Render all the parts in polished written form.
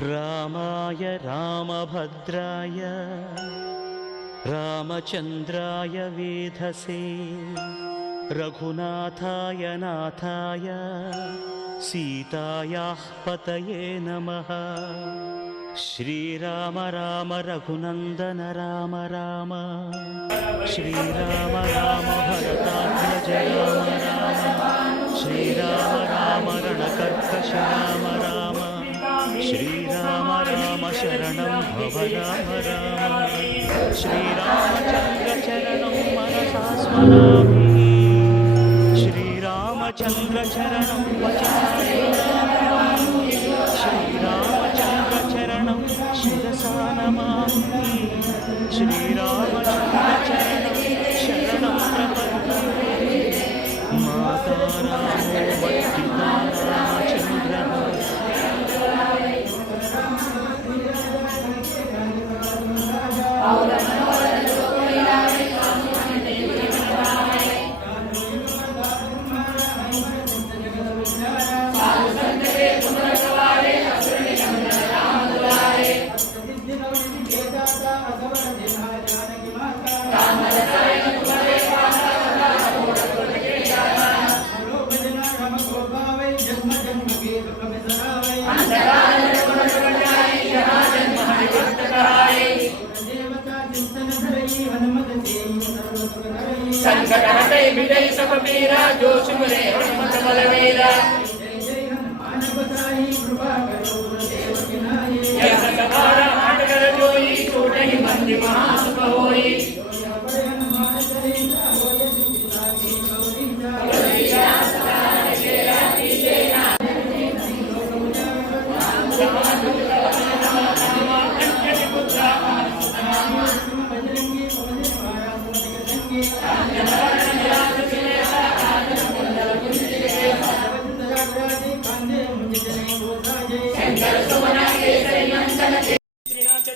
रामाय रामभद्राय रामचन्द्राय वेधसे रघुनाथाय नाथाय सीतायाः पतये नमः। श्रीराम राम रघुनन्दन राम राम श्रीराम राम भरताग्रज राम राम श्रीराम राम रणकर्कश राम राम श्रीराम राम शरणं भव राम राम श्रीरामचन्द्र चरणं मनसा स्मरामि श्रीरामचन्द्र चरणं वचसा स्मरामि श्रीरामचन्द्र चरणं शिरसा नमामि श्रीरामचन्द्र चरणं शरणं प्रपद्ये माता रामो वर्धिता रामचन्द्रः संकट हटे विजय सब पीरा जो सुमरे हनुमत बलवीरा जय सतबारा हट कर जोई छोटे ही मंदी महासुख होई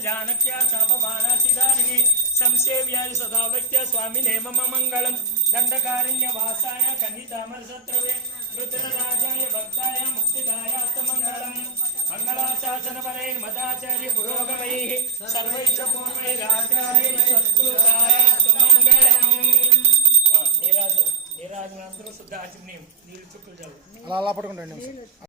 जानक्या तापमानासिधारिणे संसेव्याय सदावत्य स्वामिने मम मंगलम दंडकारण्य वासाय खंडितामरसत्रवे रुद्रराजाय भक्ताय मुक्तिदायास्तमंगलम मंगलाशासन परेण मदाचार्य पुरोगमैः सर्वैश्च पूर्वैराचार्यैः सत्कृतायास्तमंगलम నీరాజనందరూ శుద్ధ ఆచరణీయం నీళ్ళు చుక్కలు చాలు అలా పట్టుకుంటండి